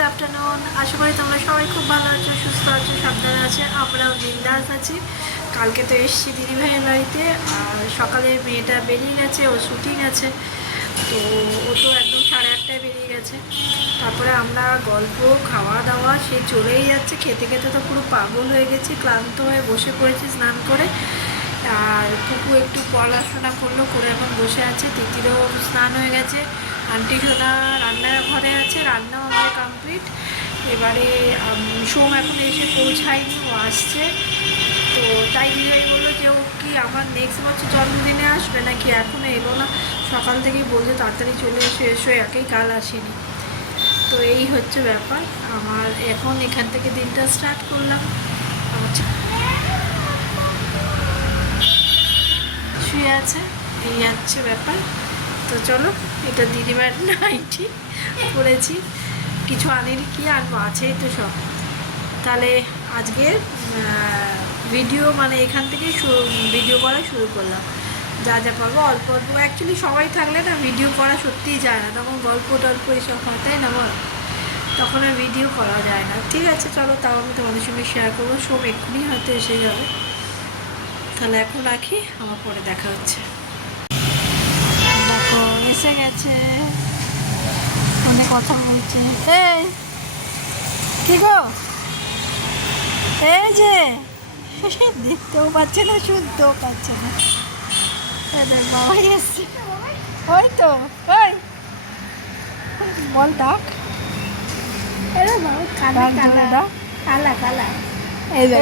Good afternoon. আশা করি তোমরা সবাই খুব ভালো আছো, সুস্থ আছো, সাবধানে আছে। আমরাও বিন্দাস আছি। কালকে তো এসেছি দিদিভাইয়ের বাড়িতে, আর সকালে মেয়েটা বেরিয়ে গেছে, ও শুটিং আছে, তো ও তো একদম 8:30টায় বেরিয়ে গেছে। তারপরে আমরা গল্প, খাওয়া দাওয়া সে চলেই যাচ্ছে। খেতে খেতে তো পুরো পাগল হয়ে গেছি, ক্লান্ত হয়ে বসে পড়েছি স্নান করে। আর পুকু একটু পড়াশোনা করলো, করে এখন বসে আছে। তিতিরও স্নান হয়ে গেছে। আন্টি সোনা রান্নার ঘরে আছে, রান্নাও আমাদের কমপ্লিট। এবারে সোম এখন এসে পৌঁছায়নি, ও আসছে। তো তাই দিদিভাই বললো যে ও কি আমার নেক্সট বছর জন্মদিনে আসবে নাকি, এখনও এলো না। সকাল থেকেই বলছে তাড়াতাড়ি চলে এসো এসো, একেই কাল আসেনি। তো এই হচ্ছে ব্যাপার আমার। এখন এখান থেকে দিনটা স্টার্ট করলাম। আচ্ছা, শুয়ে আছে, এই হচ্ছে ব্যাপার। তো চলো, এটা দিদিমার নাইটি পরেছি, কিছু আনিনি, কি আনবো, আছেই তো সব। তাহলে আজকে ভিডিও মানে এখান থেকেই ভিডিও করা শুরু করলাম। যা যা পারবো অল্প অল্প। অ্যাকচুয়ালি সবাই থাকলে না ভিডিও করা সত্যিই যায় না, তখন গল্প টল্প এসব হয়, তাই না বল, তখন আর ভিডিও করা যায় না। ঠিক আছে চলো, তাও আমি তোমাদের সঙ্গে শেয়ার করবো। সব এক্ষুনি হয়তো এসে যাবে। তাহলে এখন রাখি, আমার পরে দেখা হচ্ছে। দেখো এসে গেছে, ফোনে কথা বলছে। এই কি গো, এই যে দেখতেও পাচ্ছে না, শুনতেও পাচ্ছে না। বাবাই এসছে, ওই তো, ওই বল ডাক। কালা কালা কালা কালা, এই যে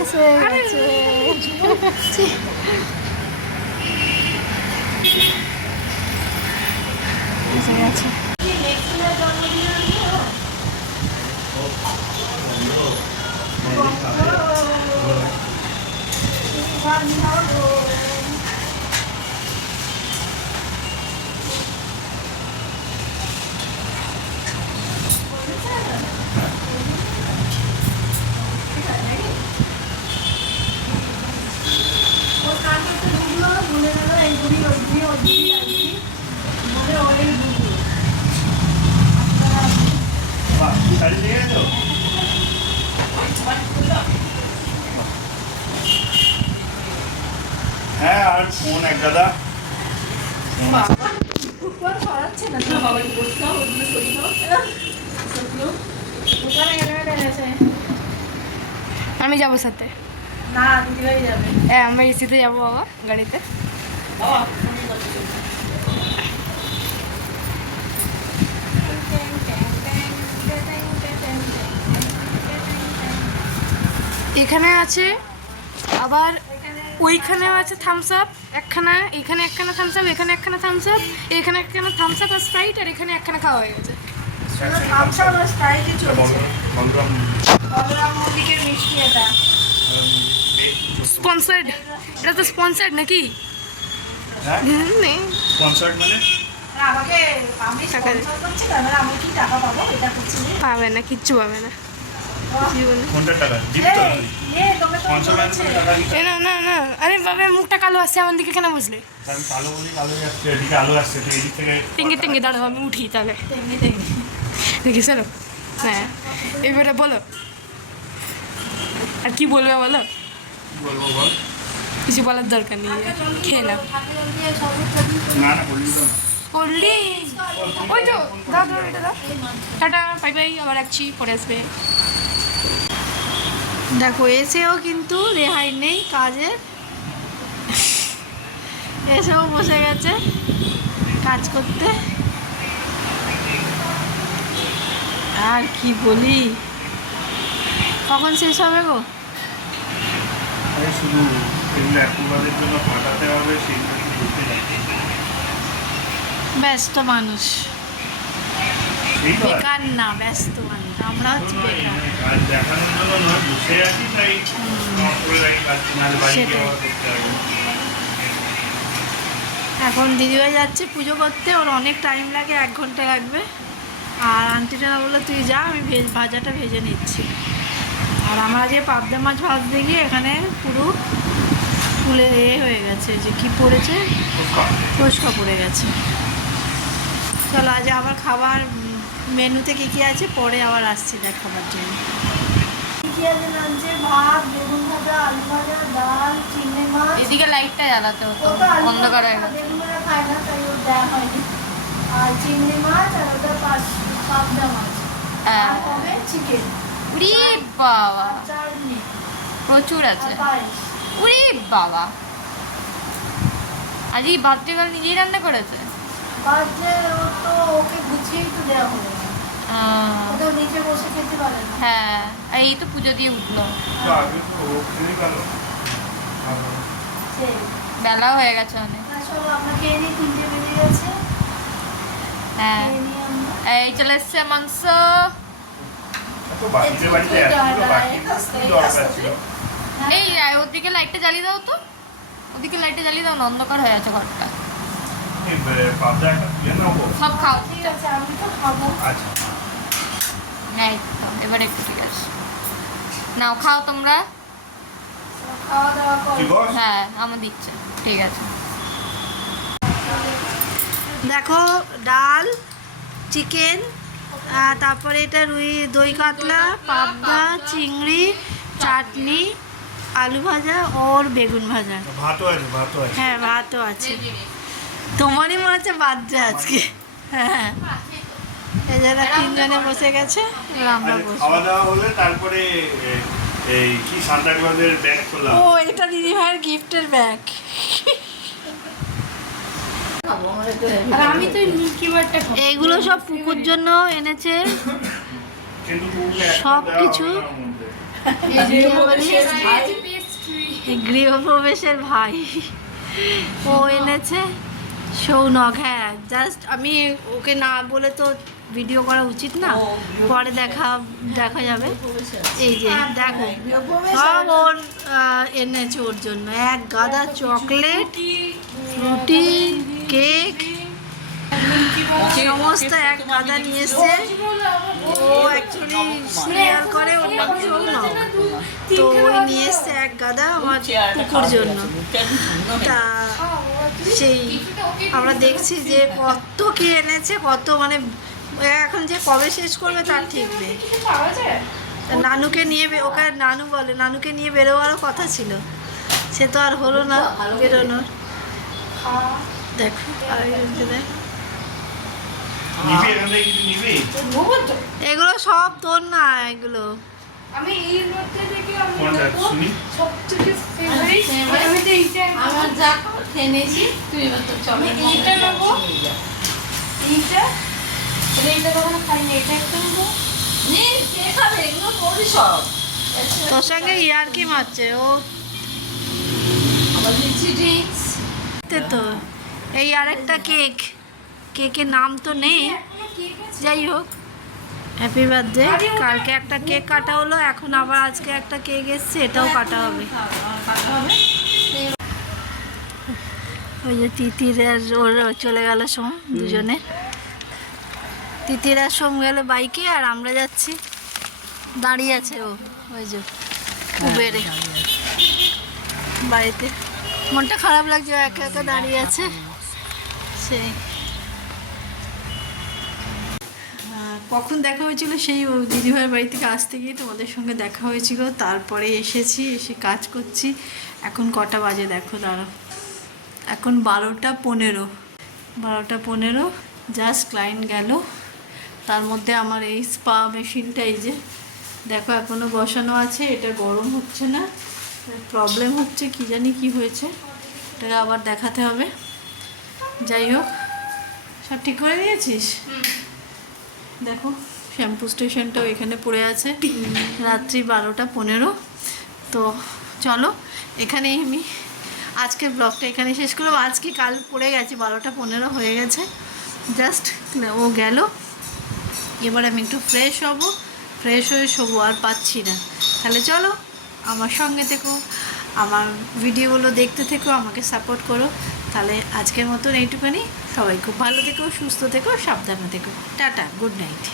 এসে গেছে। এসে গেছে। হ্যাঁ, আর ফোন এক দাদা আমি যাবো সাথে। না, দিদিভাই যাবে। হ্যাঁ, আমরা এসিতে যাবো বাবা, গাড়িতে। এখানে আছে, আবার ওইখানেও আছে থামস আপ একখানা, এখানে একখানা থামস আপ, এখানে একখানা থামস আপ, এখানে একখানা থামস আপ আর স্প্রাইট, আর এখানে একখানা খাওয়া হয়ে গেছে। স্পন্সার্ড, এটা তো স্পন্সার্ড নাকি? পাবে না, কিচ্ছু পাবে না জীবনে। না না না, আরে বাবা মুখটা কালো আসছে আমার দিকে, কেন বুঝলে? টেঙ্গি টেঙ্গি, দাঁড়াও আমি উঠি তাহলে। দেখি চলো। হ্যাঁ, এবারে বলো, আর কি বলবে বলো? কিছু বলার দরকার নেই, খেয়ে নাও। ওই তো দাও দাও, এটা দাও। টাটা, বাই বাই, আবার রাখছি, পরে আসবে। দেখো এসেও কিন্তু রেহাই নেই কাজে, এসেও বসে গেছে কাজ করতে। আর কি বলি, কখন শেষ হবে গো? শুধু জন্য পাঠাতে হবে, ব্যস্ত মানুষ, বেকার না, ব্যস্ত মানুষ। আমরা হচ্ছে বেকার। এখন দিদিভাই যাচ্ছে পুজো করতে, ওর অনেক টাইম লাগে, 1 ঘন্টা লাগবে। আর আন্টিটা বললো তুই যা, আমি ভাজাটা ভেজে নিচ্ছি। আর আমরা যে পাবদা মাছ ভাজতে গিয়ে এখানে পুরো ফুলে হয়ে গেছে, যে কি পড়েছে, ফোসকা পড়ে গেছে। চলো আজ আবার খাবার মেনুতে কী কী আছে পরে আবার আসছি দেখাবার জন্য। কী কী আছে লাঞ্চে? ভাত, বেগুন ভাজা, আলু ভাজা, ডাল, চিংড়ি মাছ। এদিকে লাইটটা জ্বালাতে হতো, ও তো আলু অন্ধকার ভাজা, হয়ে গেছে। বেগুন ভাজা খায় না তাই ওর দেওয়া হয়নি। আর চিংড়ি মাছ আর ওটা পাবদা মাছ। আর হবে চিকেন। উরি বাবা, আর চাটনি প্রচুর আর আছে। পায়েস। উরি বাবা, আজ এই বাচ্চাগুলো নিজেই রান্না করেছে। বাজে ও তো ওকে গুছিয়েই তো দেওয়া হবে। ও তো নিচে বসে খেতে পারে না। হ্যাঁ, আর এই তো পুজো দিয়ে উঠলো, তো আগে তো ও খেয়ে গেল। সেই। বেলাও হয়ে গেছে অনেক। না, চলো আমরা খেয়ে নিই, 3টে বেজে গেছে। হ্যাঁ, খেয়ে নিই আমরা। এই চলে এসছে মাংস। তো বাড়িতে বাড়িতে এতগুলো বাকি কি দরকার ছিল? এই ওদিকে লাইটটা জ্বালিয়ে দাও তো, ওদিকে লাইটটা জ্বালিয়ে দাও না, অন্ধকার হয়ে আছে ঘরটা। এই পাবদা একটা তুলে নেবো। সব খাও। ঠিক আছে, আমি তো খাবো। আচ্ছা, এই তো এবার একটু ঠিক আছে, নাও খাও তোমরা। খাওয়া দাওয়া কি করো। বস? হ্যাঁ, আমার দিচ্ছে, ঠিক আছে। দেখো, ডাল, চিকেন, তারপরে এটা রুই দই কাতলা, পাবদা, চিংড়ি, চাটনি, আলু ভাজা ওর বেগুন ভাজা। ভাতও আছে, ভাতও আছে। হ্যাঁ, ভাতও আছে। তোমারই মনে হচ্ছে বার্থডে আজকে। হ্যাঁ, এই যারা 3 জনে বসে গেছে, এবার আমরা আরে বসবো। খাওয়া দাওয়া হলে তারপরে এই কি সান্তা ক্লজের ব্যাগ খোলা ও, এটা দিদি ভাইয়ের গিফটের ব্যাগ। আর আমি তো মিল্কি বারটা খাবো। এইগুলো সব পুকুর জন্য এনেছে। কিন্তু পুকুরকে একটা সব দেওয়া কিছু। হবে না ওর মধ্যে। গৃহপ্রবেশের ভাই ও এনেছে সৌনক। হ্যাঁ, জাস্ট আমি ওকে না বলে তো ভিডিও করা উচিত না, পরে দেখা যাবে। এই যে দেখো, সব ওর এনেছে ওর জন্য। এক গাদা চকলেট, ফ্রুটি, কেক, সমস্ত এক গাদা নিয়ে এসছে। ও অ্যাকচুয়ালি সিরিয়াল করে, ওর নাম সৌনক। তো ওই নিয়ে এসছে এক গাদা আমার কুকুর জন্য। তা সেই আমরা দেখছি যে কত কি এনেছে, কত মানে এখন যে কবে শেষ করবে তার ঠিক নেই। তা নানুকে নিয়ে ওকে নানু বলে, নানুকে নিয়ে বেরোবারও কথা ছিল, সে তো আর হলো না বেরোনোর। দেখো, আর এই যে দেখ, নিবি এখান থেকে কিছু নিবি? এগুলো সব তোর না, এগুলো আমি এই মধ্যে থেকে আমি কোনটা নেবো শুনি? সবথেকে ফেভারিট। আমি তো এইটা আমার যা খেয়ে নিয়েছি তুই এবার তো চল আমি এইটা নেবো, এইটা এইটা কখনো খাইনি, এটা একটা নেবো। নে কে খাবে এগুলো করি সব তোর সঙ্গে ইয়ার্কি মারছে ও। আবার লিচি ড্রিঙ্কস তো এই আরেকটা কেক, কেকের নাম তো নেই, যাই হোক হ্যাপি বার্থডে। কালকে একটা কেক কাটা হলো, এখন আবার আজকে একটা কেক এসছে, এটাও কাটা হবে। ওই যে তিতির আর ওর চলে গেল সোম, দুজনে। তিতির আর সোম গেল বাইকে, আর আমরা যাচ্ছি। দাঁড়িয়ে আছে ও, ওই যে উবেরে বাড়িতে। মনটা খারাপ লাগছে, একা একা দাঁড়িয়ে আছে সেই। কখন দেখা হয়েছিল, সেই ও দিদিভাইয়ের বাড়ি থেকে আসতে গিয়ে তোমাদের সঙ্গে দেখা হয়েছিল। তারপরে এসেছি, এসে কাজ করছি। এখন কটা বাজে দেখো, দাঁড়াও, এখন 12:15 জাস্ট ক্লায়েন্ট গেল। তার মধ্যে আমার এই স্পা মেশিনটা এই যে দেখো এখনও বসানো আছে, এটা গরম হচ্ছে না, প্রবলেম হচ্ছে, কি জানি কি হয়েছে, এটাকে আবার দেখাতে হবে। যাই হোক, সব ঠিক করে নিয়েছিস? দেখো শ্যাম্পু স্টেশনটাও এখানে পড়ে আছে। রাত্রি 12:15। তো চলো, এখানেই আমি আজকের ব্লগটা এখানে শেষ করলাম। আজকে কাল পড়ে গেছে, 12:15 হয়ে গেছে। জাস্ট ও গেল, এবার আমি একটু ফ্রেশ হব, ফ্রেশ হয়ে শোবো, আর পাচ্ছি না। তাহলে চলো আমার সঙ্গে থেকো, আমার ভিডিওগুলো দেখতে থেকো, আমাকে সাপোর্ট করো। তাহলে আজকের মতন এইটুখানি। সবাই খুব ভালো থেকো, সুস্থ থেকো, সাবধানে থেকো। Tata, good night.